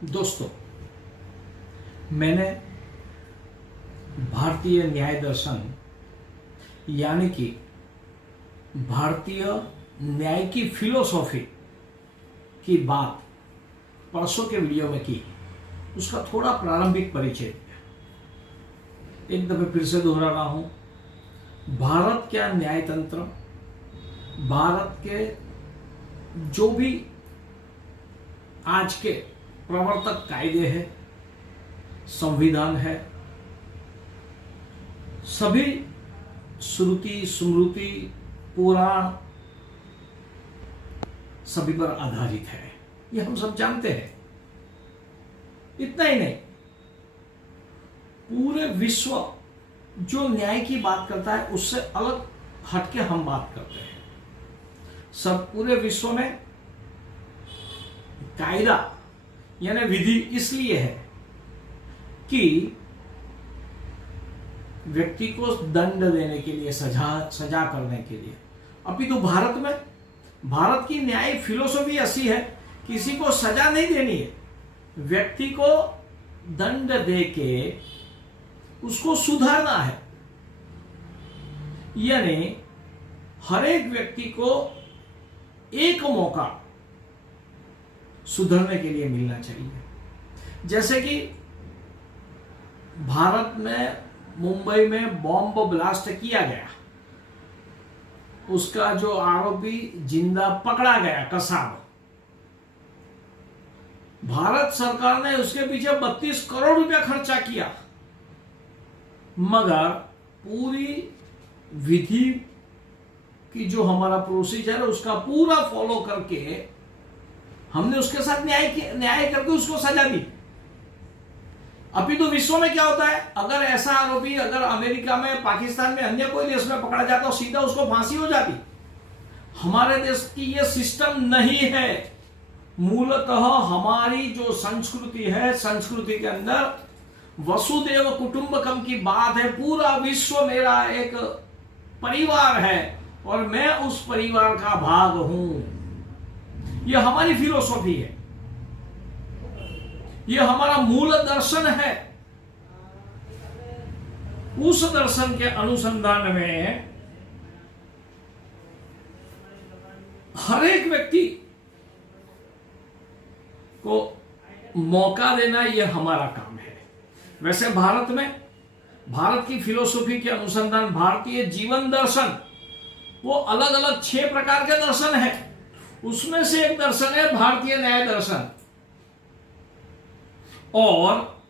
दोस्तों, मैंने भारतीय न्याय दर्शन यानी कि भारतीय न्याय की फिलोसॉफी की बात परसों के वीडियो में की। उसका थोड़ा प्रारंभिक परिचय एक दफे फिर से दोहरा रहा हूं। भारत क्या न्याय तंत्र, भारत के जो भी आज के प्रवर्तक कायदे हैं, संविधान है, सभी श्रुति स्मृति पुराण सभी पर आधारित है, ये हम सब जानते हैं। इतना ही नहीं, पूरे विश्व जो न्याय की बात करता है उससे अलग हटके हम बात करते हैं। सब पूरे विश्व में कायदा यानी विधि इसलिए है कि व्यक्ति को दंड देने के लिए, सजा करने के लिए। अभी तो भारत की न्याय फिलोसॉफी ऐसी है, किसी को सजा नहीं देनी है, व्यक्ति को दंड दे के उसको सुधारना है। यानी हर एक व्यक्ति को एक मौका सुधरने के लिए मिलना चाहिए। जैसे कि भारत में मुंबई में बॉम्ब ब्लास्ट किया गया, उसका जो आरोपी जिंदा पकड़ा गया कसाब, भारत सरकार ने उसके पीछे 32 करोड़ रुपया खर्चा किया, मगर पूरी विधि की जो हमारा प्रोसीजर है उसका पूरा फॉलो करके हमने उसके साथ न्याय करके उसको सजा दी। अभी तो विश्व में क्या होता है, अगर ऐसा आरोपी अगर अमेरिका में, पाकिस्तान में, अन्य कोई देश में पकड़ा जाता, सीधा उसको फांसी हो जाती। हमारे देश की ये सिस्टम नहीं है। मूलतः हमारी जो संस्कृति है, संस्कृति के अंदर वसुदेव कुटुंबकम की बात है। पूरा विश्व मेरा एक परिवार है और मैं उस परिवार का भाग हूं। यह हमारी फिलोसॉफी है, यह हमारा मूल दर्शन है। उस दर्शन के अनुसंधान में हर एक व्यक्ति को मौका देना यह हमारा काम है। वैसे भारत की फिलोसॉफी के अनुसंधान, भारतीय जीवन दर्शन, वो अलग अलग 6 प्रकार के दर्शन है। उसमें से एक दर्शन है भारतीय न्याय दर्शन। और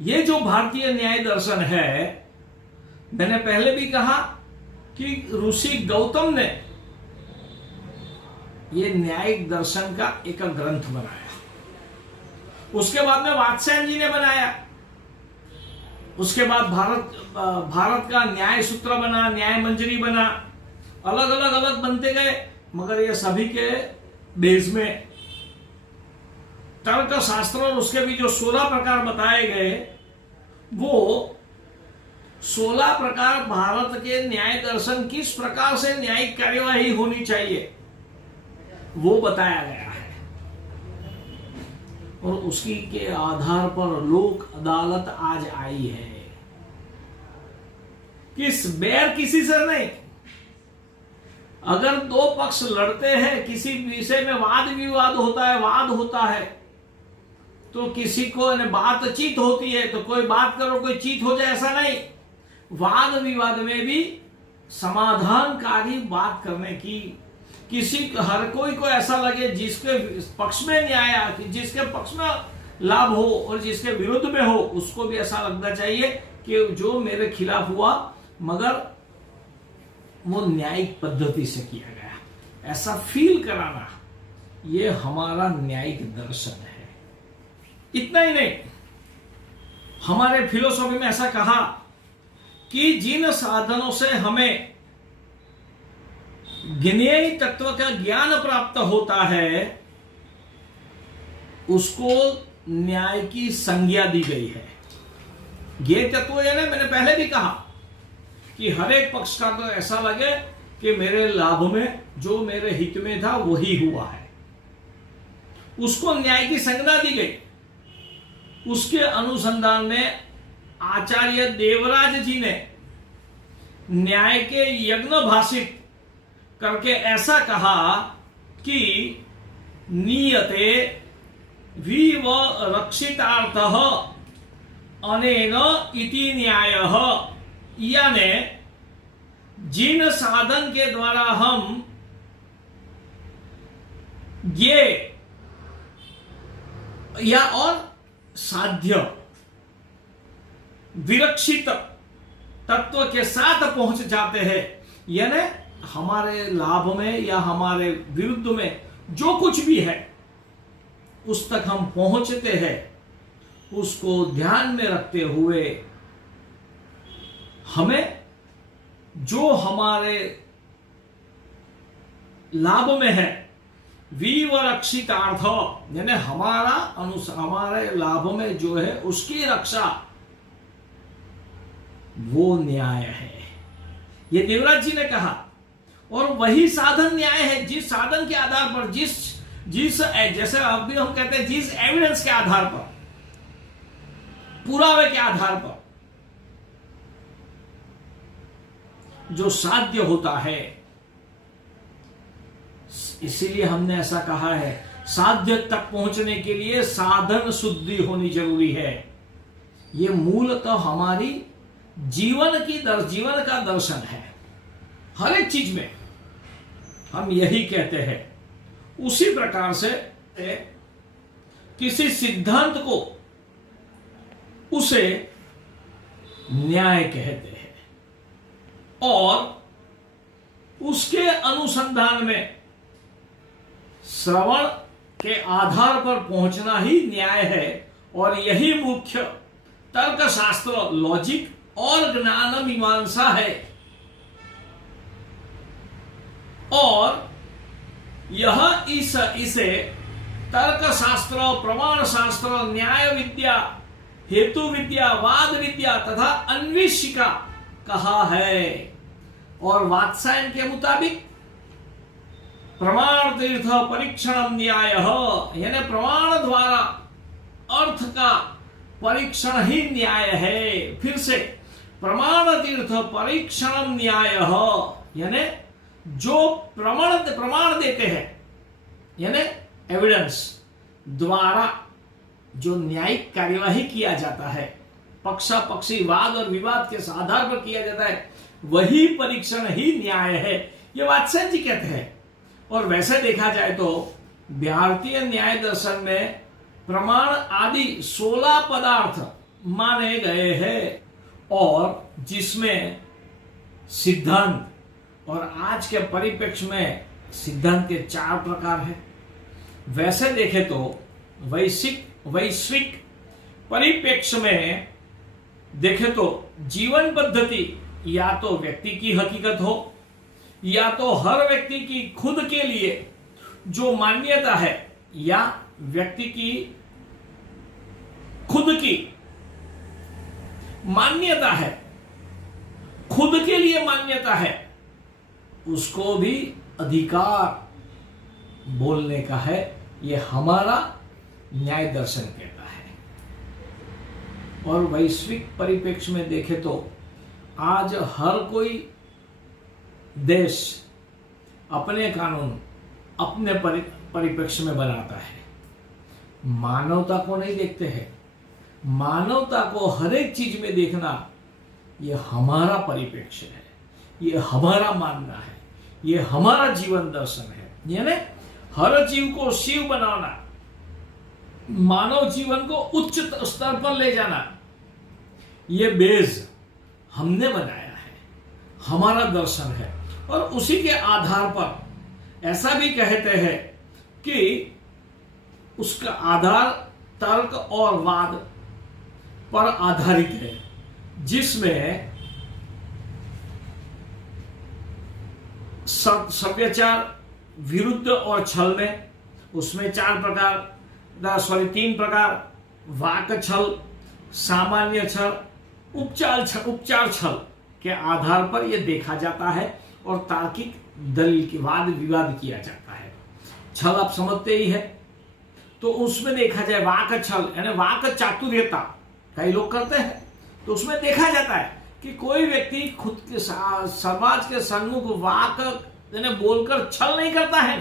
ये जो भारतीय न्याय दर्शन है, मैंने पहले भी कहा कि ऋषि गौतम ने ये न्यायिक दर्शन का एक ग्रंथ बनाया। उसके बाद में वात्स्यायन जी ने बनाया। उसके बाद भारत का न्याय सूत्र बना, न्याय मंजरी बना, अलग बनते गए। मगर ये सभी के बेस में तर्क शास्त्र और उसके भी जो 16 प्रकार बताए गए, वो 16 प्रकार भारत के न्याय दर्शन किस प्रकार से न्यायिक कार्यवाही होनी चाहिए वो बताया गया है। और उसी के आधार पर लोक अदालत आज आई है। किसी से नहीं। अगर 2 पक्ष लड़ते हैं, किसी विषय में वाद विवाद होता है, तो किसी को बातचीत होती है, तो कोई बात करो कोई चीत हो जाए, ऐसा नहीं। वाद विवाद में भी समाधानकारी बात करने की, हर कोई को ऐसा लगे जिसके पक्ष में न्याय, जिसके पक्ष में लाभ हो और जिसके विरुद्ध में हो, उसको भी ऐसा लगना चाहिए कि जो मेरे खिलाफ हुआ मगर वो न्यायिक पद्धति से किया गया, ऐसा फील कराना, ये हमारा न्यायिक दर्शन है। इतना ही नहीं, हमारे फिलोसॉफी में ऐसा कहा कि जिन साधनों से हमें ज्ञेय तत्व का ज्ञान प्राप्त होता है, उसको न्याय की संज्ञा दी गई है। ज्ञेय तत्व यानी मैंने पहले भी कहा कि हर एक पक्ष का तो ऐसा लगे कि मेरे लाभ में, जो मेरे हित में था वही हुआ है। उसको न्याय की संज्ञा दी गई। उसके अनुसंधान में आचार्य देवराज जी ने न्याय के यज्ञ भाषित करके ऐसा कहा कि नीयते विवरक्षितार्थः अनेन इति न्यायः, यानी जिन साधन के द्वारा हम ये या और साध्य विरक्षित तत्व के साथ पहुंच जाते हैं, यानी हमारे लाभ में या हमारे विरुद्ध में जो कुछ भी है उस तक हम पहुंचते हैं, उसको ध्यान में रखते हुए हमें जो हमारे लाभ में है विवरक्षितार्थ, यानी हमारे लाभ में जो है उसकी रक्षा, वो न्याय है, ये देवराज जी ने कहा। और वही साधन न्याय है जिस साधन के आधार पर जिस जैसे अभी हम कहते हैं जिस एविडेंस के आधार पर, पुरावे के आधार पर जो साध्य होता है, इसीलिए हमने ऐसा कहा है साध्य तक पहुंचने के लिए साधन शुद्धि होनी जरूरी है। ये मूलतः हमारी जीवन का दर्शन है। हर एक चीज में हम यही कहते हैं। उसी प्रकार से किसी सिद्धांत को उसे न्याय कहते हैं और उसके अनुसंधान में श्रवण के आधार पर पहुंचना ही न्याय है। और यही मुख्य तर्कशास्त्र, लॉजिक और ज्ञान मीमांसा है। और यह इसे तर्कशास्त्र, प्रमाण शास्त्र, न्याय विद्या, हेतु विद्या, वाद विद्या तथा अन्वेषिका कहा है। और वात्सायन के मुताबिक प्रमाण तीर्थ परीक्षण न्याय, यानी प्रमाण द्वारा अर्थ का परीक्षण ही न्याय है। फिर से प्रमाण तीर्थ परीक्षण न्याय, यानी जो प्रमाण देते हैं, यानी एविडेंस द्वारा जो न्यायिक कार्यवाही किया जाता है, पक्षा पक्षी वाद और विवाद के आधार पर किया जाता है, वही परीक्षण ही न्याय है, ये वात्सायन जी कहते हैं। और वैसे देखा जाए तो भारतीय न्याय दर्शन में प्रमाण आदि 16 पदार्थ माने गए हैं, और जिसमें सिद्धांत, और आज के परिप्रेक्ष्य में सिद्धांत के 4 प्रकार हैं। वैसे देखें तो वैश्विक परिप्रेक्ष्य में देखें तो जीवन पद्धति या तो व्यक्ति की हकीकत हो, या तो हर व्यक्ति की खुद के लिए जो मान्यता है, या व्यक्ति की खुद की मान्यता है, खुद के लिए मान्यता है, उसको भी अधिकार बोलने का है। ये हमारा न्याय दर्शन कहता है। और वैश्विक परिप्रेक्ष्य में देखें तो आज हर कोई देश अपने कानून अपने परिप्रेक्ष्य में बनाता है, मानवता को नहीं देखते हैं। मानवता को हर एक चीज में देखना, ये हमारा परिप्रेक्ष्य है, ये हमारा मानना है, ये हमारा जीवन दर्शन है। यानी हर जीव को शिव बनाना, मानव जीवन को उच्च स्तर पर ले जाना, ये बेस हमने बनाया है, हमारा दर्शन है। और उसी के आधार पर ऐसा भी कहते हैं कि उसका आधार तर्क और वाद पर आधारित है, जिसमें सभ्याचार, विरुद्ध और छल में, उसमें 3 प्रकार, वाक छल, सामान्य छल, उपचार छल के आधार पर यह देखा जाता है और तार्किक दलील के वाद विवाद किया जाता है। छल आप समझते ही है, तो उसमें देखा जाए वाक छल यानी वाक चातुर्यता कई लोग करते हैं, तो उसमें देखा जाता है कि कोई व्यक्ति खुद के समाज के सन्मुख वाक यानी बोलकर छल नहीं करता है।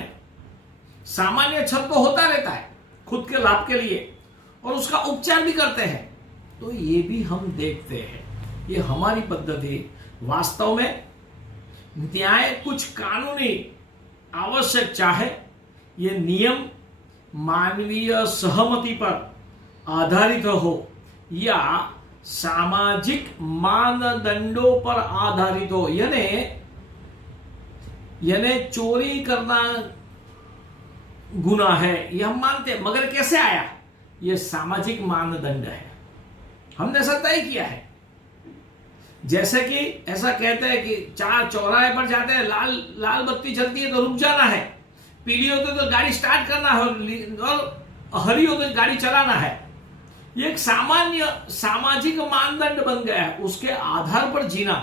सामान्य छल तो होता रहता है खुद के लाभ के लिए, और उसका उपचार भी करते हैं। तो ये भी हम देखते हैं, ये हमारी पद्धति वास्तव में न्याय कुछ कानूनी आवश्यक चाहे ये नियम मानवीय सहमति पर आधारित हो या सामाजिक मानदंडों पर आधारित हो, यानी चोरी करना गुनाह है ये हम मानते हैं, मगर कैसे आया? ये सामाजिक मानदंड है, हमने ऐसा तय किया है। जैसे कि ऐसा कहते हैं कि चार चौराहे पर जाते हैं, लाल बत्ती चलती है तो रुक जाना है, पीली होती तो गाड़ी स्टार्ट करना है, और हरी हो तो गाड़ी चलाना है। ये एक सामान्य सामाजिक मानदंड बन गया है, उसके आधार पर जीना।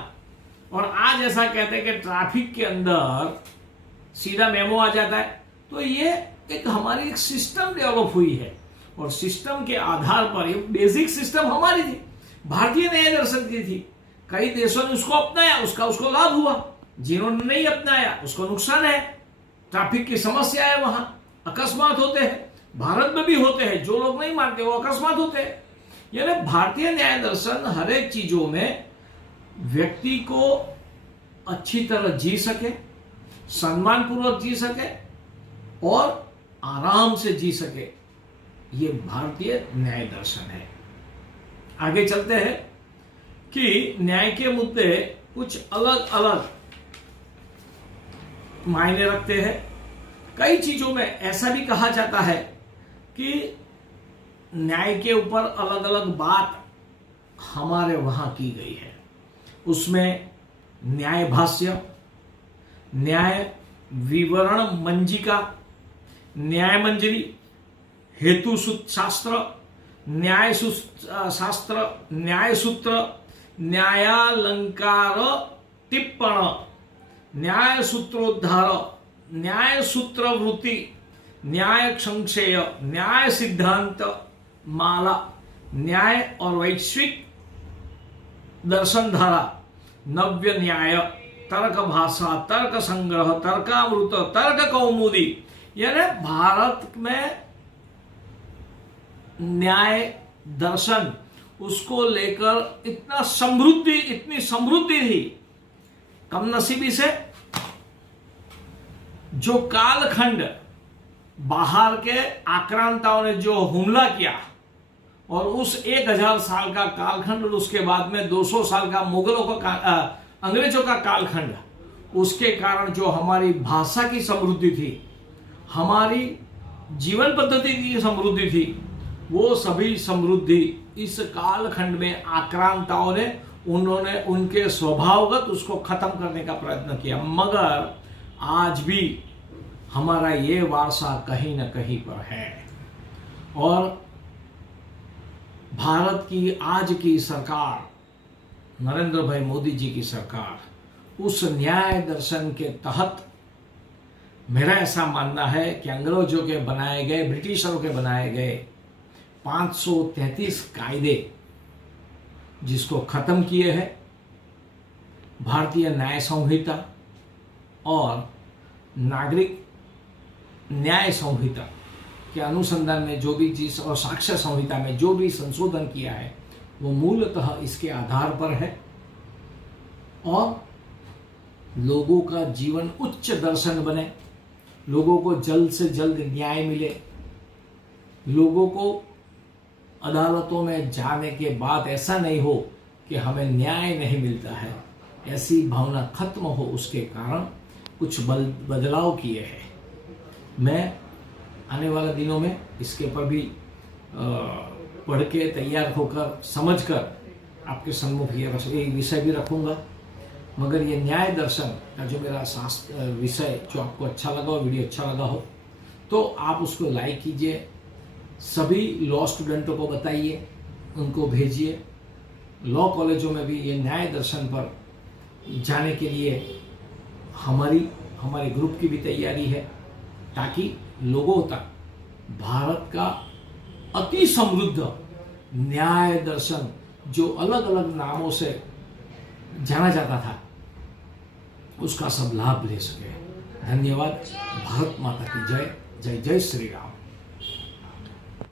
और आज ऐसा कहते हैं कि ट्रैफिक के अंदर सीधा मेमो आ जाता है, तो ये एक हमारी एक सिस्टम डेवलप हुई है, और सिस्टम के आधार पर ये बेसिक सिस्टम हमारी थी, भारतीय न्याय दर्शन की थी। कई देशों ने उसको अपनाया, उसको लाभ हुआ, जिन्होंने नहीं अपनाया उसको नुकसान है। ट्रैफिक की समस्या है, वहां अकस्मात होते हैं, भारत में भी होते हैं, जो लोग नहीं मानते वो अकस्मात होते हैं। यानी भारतीय न्याय दर्शन हर एक चीजों में व्यक्ति को अच्छी तरह जी सके, सम्मानपूर्वक जी सके और आराम से जी सके, ये भारतीय न्याय दर्शन है। आगे चलते हैं कि न्याय के मुद्दे कुछ अलग अलग मायने रखते हैं। कई चीजों में ऐसा भी कहा जाता है कि न्याय के ऊपर अलग अलग बात हमारे वहां की गई है। उसमें न्याय भाष्य, न्याय विवरण मंजिका, न्याय मंजरी, हेतु शास्त्र, न्याय शास्त्र, न्याय सूत्र, न्यायालंकार टिप्पण, न्याय सूत्रोद्धार, न्याय सूत्रवृत्ति, न्याय संक्षेय, न्याय सिद्धांत माला, न्याय और वैश्विक दर्शन धारा, नव्य न्याय, तर्क भाषा, तर्क संग्रह, तर्कामृत, तर्क कौमुदी। यानी भारत में न्याय दर्शन उसको लेकर इतनी समृद्धि थी। कम नसीबी से जो कालखंड बाहर के आक्रांताओं ने जो हमला किया, और उस 1000 साल का कालखंड और उसके बाद में 200 साल का मुगलों का अंग्रेजों का कालखंड, उसके कारण जो हमारी भाषा की समृद्धि थी, हमारी जीवन पद्धति की समृद्धि थी, वो सभी समृद्धि इस कालखंड में आक्रांताओं ने उन्होंने उनके स्वभावगत उसको खत्म करने का प्रयत्न किया। मगर आज भी हमारा ये वारसा कहीं न कहीं पर है, और भारत की आज की सरकार, नरेंद्र भाई मोदी जी की सरकार, उस न्याय दर्शन के तहत मेरा ऐसा मानना है कि अंग्रेजों के बनाए गए, ब्रिटिशरों के बनाए गए 533 कायदे जिसको खत्म किए हैं, भारतीय न्याय संहिता और नागरिक न्याय संहिता के अनुसंधान में जो भी चीज, और साक्ष्य संहिता में जो भी संशोधन किया है, वो मूलतः इसके आधार पर है, और लोगों का जीवन उच्च दर्शन बने, लोगों को जल्द से जल्द न्याय मिले, लोगों को अदालतों में जाने के बाद ऐसा नहीं हो कि हमें न्याय नहीं मिलता है, ऐसी भावना खत्म हो, उसके कारण कुछ बदलाव किए हैं। मैं आने वाले दिनों में इसके ऊपर भी पढ़ के तैयार होकर समझकर आपके सम्मुख ये विषय भी रखूंगा। मगर ये न्याय दर्शन का जो मेरा विषय जो आपको अच्छा लगा हो, वीडियो अच्छा लगा हो, तो आप उसको लाइक कीजिए, सभी लॉ स्टूडेंटों को बताइए, उनको भेजिए। लॉ कॉलेजों में भी ये न्याय दर्शन पर जाने के लिए हमारे ग्रुप की भी तैयारी है, ताकि लोगों तक भारत का अति समृद्ध न्याय दर्शन जो अलग अलग नामों से जाना जाता था, उसका सब लाभ ले सके। धन्यवाद। भारत माता की जय। जय जय श्री राम।